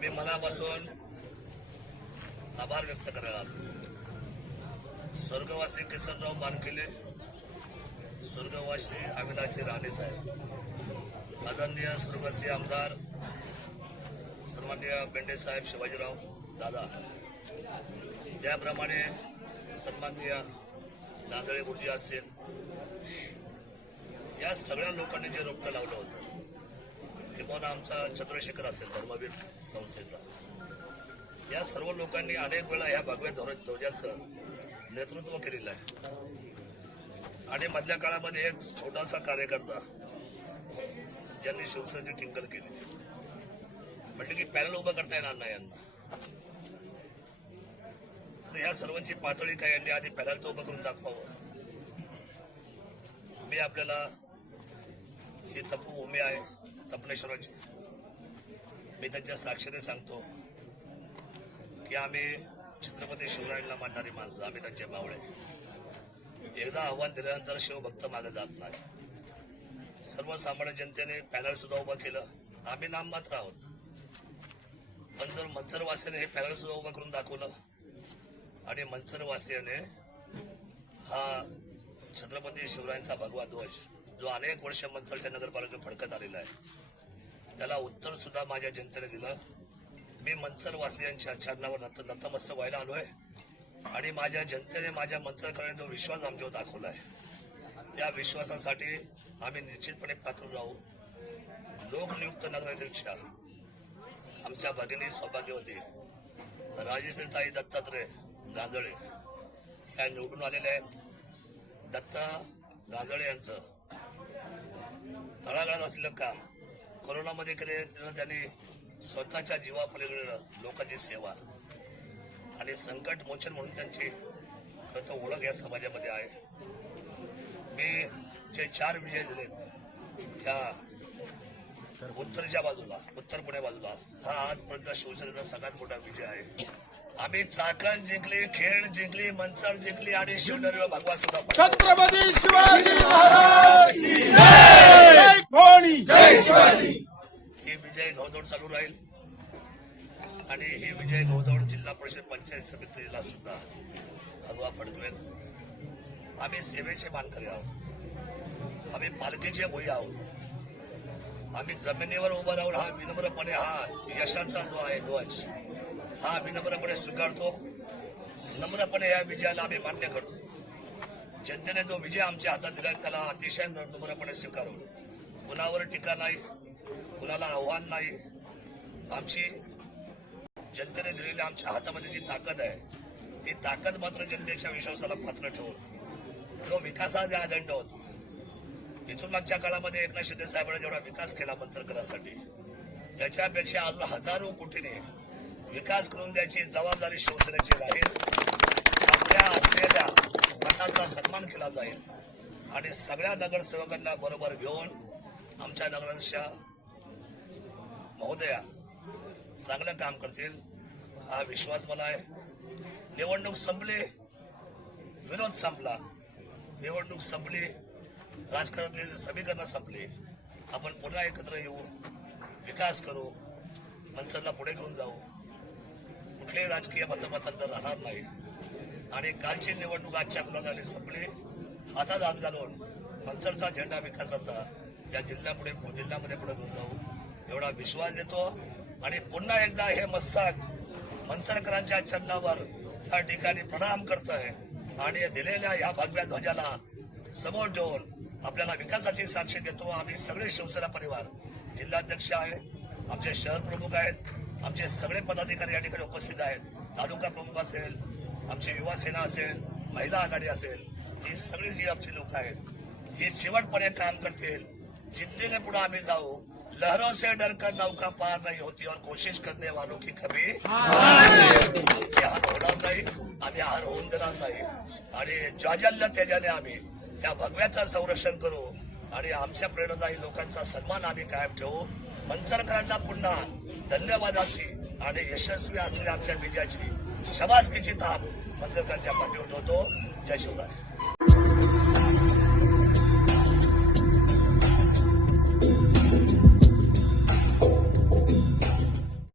मी मनापासून आभार व्यक्त करायला आलो. स्वर्गवासी किसनराव बानकिले स्वर्गवासी अविनाशजी राणे साहेब आदरणीय स्वर्गवासी आमदार सन्मान्य बेंडे साहेब शिवाजीराव दादा त्याप्रमाणे सन्मान्य नांदळे गुरुजी असतील या सगळ्या लोकांनी जे रोपटं लावलं होतं किंवा आमचा चंद्रशेखर असेल धर्मवीर संस्थेचा. या सर्व लोकांनी अनेक वेळा या भगव्या ध्वज- ध्वजाचं नेतृत्व केलेलं आहे. आणि मधल्या काळामध्ये एक छोटासा कार्यकर्ता ज्यांनी शिवसेनेची टिंकल केली. म्हटलं की पॅनल उभं करता येणार नाही यांना. तर या सर्वांची पातळी काय यांनी आधी पॅनलचं उभं करून दाखवावं? मी आपल्याला ही तपोभूमी आहे. तपनेश्वराची मी त्यांच्या साक्षीने सांगतो की आम्ही छत्रपती शिवरायांना मानणारी माणसं आम्ही त्यांचे बावळे. एकदा आव्हान दिल्यानंतर शिवभक्त मागे जात नाही. सर्वसामान्य जनतेने पॅनल सुद्धा उभं केलं. आम्ही नाममात्र आहोत. पण जर मंचरवासियाने हे पॅनल सुद्धा उभं करून दाखवलं आणि मंचरवासियाने हा छत्रपती शिवरायांचा भगवा ध्वज जो अनेक वर्ष मंचरच्या नगरपालिकेत फडकत आलेला आहे त्याला उत्तर सुद्धा माझ्या जनतेने दिलं. मी मंचरवासियांच्या चरणावर नतमस्त व्हायला आलोय आणि माझ्या जनतेने माझ्या मंचरकडे जो विश्वास आमच्यावर दाखवला आहे त्या विश्वासासाठी आम्ही निश्चितपणे पात्र राहू. लोकनियुक्त नगराध्यक्षा आमच्या भगिनी सौभाग्यवती राजेश्रीताई दत्तात्रय गांजळे या निवडून आलेल्या आहेत. दत्ता गांजळे यांचं तळागाळात असलेलं काम कोरोनामध्ये केले त्यांनी स्वतःच्या जीवापलीकडे लोकांची सेवा. आणि संकट मोचन म्हणून त्यांची खरं ओळख या समाजामध्ये आहे. मी जे चार विजय दिलेत त्या उत्तरच्या बाजूला उत्तर पुणे बाजूला हा आजपर्यंत शिवसेनेचा सगळ्यात मोठा विजय आहे. आम्ही चाकण जिंकली खेड जिंकली मंचर जिंकली आणि शिवनेरी भगवान सुद्धा छत्रपती शिवाजी महाराज जय शिवाजी. ही विजय घोदौड चालू राहील. आणि ही विजय घोदौड जिल्हा परिषद पंचायत समितीला सुद्धा भगवा फडकवेल. आम्ही सेवेचे मानकरी आहोत. आम्ही पालखीचे भोई आहोत. आम्ही जमिनीवर उभं राहून हा विनम्रपणे हा यशाचा जो आहे ध्वज हा विनम्रपणे स्वीकारतो. नम्रपणे या विजयाला आम्ही मान्य करतो. जनतेने जो विजय आमच्या हातात दिला त्याला अतिशय नम्रपणे स्वीकारू कुणावर टीका नाही कुणाला आव्हान नाही. आमची जनतेने दिलेली आमच्या हातामध्ये जी ताकद आहे ती ताकद मात्र जनतेच्या विश्वासाला पात्र ठेवून जो जे अजेंडा होता इथून मागच्या काळामध्ये एकनाथ शिंदे साहेबांनी जेवढा विकास केला मंचरकरांसाठी त्याच्यापेक्षा अजून हजारो कोटीने विकास करून द्यायची जबाबदारी शिवसेनेची राहील. आपल्या असलेल्या मताचा सन्मान केला जाईल. आणि सगळ्या नगरसेवकांना बरोबर घेऊन आमच्या नगरांच्या महोदया चांगलं काम करतील हा विश्वास मला आहे. निवडणूक संपली विरोध संपला. निवडणूक संपली राजकारणातली समीकरणं संपली. आपण पुन्हा एकत्र येऊ विकास करू मनसरला पुढे घेऊन जाऊ. कुठलेही राजकीय मतमतांतर राहणार नाही. आणि कालची निवडणूक आजच्या गुलाली संपली. हातात हात घालून मनसरचा झेंडा विकासाचा. या जिल्ह्यापुढे जिल्ह्यामध्ये पुढे घेऊन जाऊ. एवढा विश्वास देतो. आणि पुन्हा एकदा हे मस्तक मनसरकरांच्या चरणावर त्या ठिकाणी प्रणाम करतोय. आणि दिलेल्या या भगव्या ध्वजाला समोर ठेवून आपल्याला विकासाची साक्षी देतो. आम्ही सगळे शिवसेना परिवार जिल्हाध्यक्ष आहे. आमचे शहर प्रमुख आहेत. आमचे सगळे पदाधिकारी या ठिकाणी उपस्थित आहेत. तालुका प्रमुख असेल आमची युवा सेना असेल महिला आघाडी असेल ही सगळी जी आमची लोक आहेत ही शेवटपर्यंत काम करतील. जिद्दीने पुढे आम्ही जाऊ लहरों से डरकर नौका पार नहीं होती और कोशिश करने वालों की कभी हार होणार नाही आम्ही हार होऊन देणार नाही। आणि ज्वाजल्य तेजाने आम्ही या भगव्याचं संरक्षण करू। आणि आमच्या प्रेरणादायी लोकांचा सन्मान आम्ही कायम ठेवू। मंचरकरांना पुन्हा धन्यवादाची आणि यशस्वी असलेल्या आमच्या विजयाची शबासकीची ताप मंचरकरांच्या पाठी उठवतो जय शिवराय.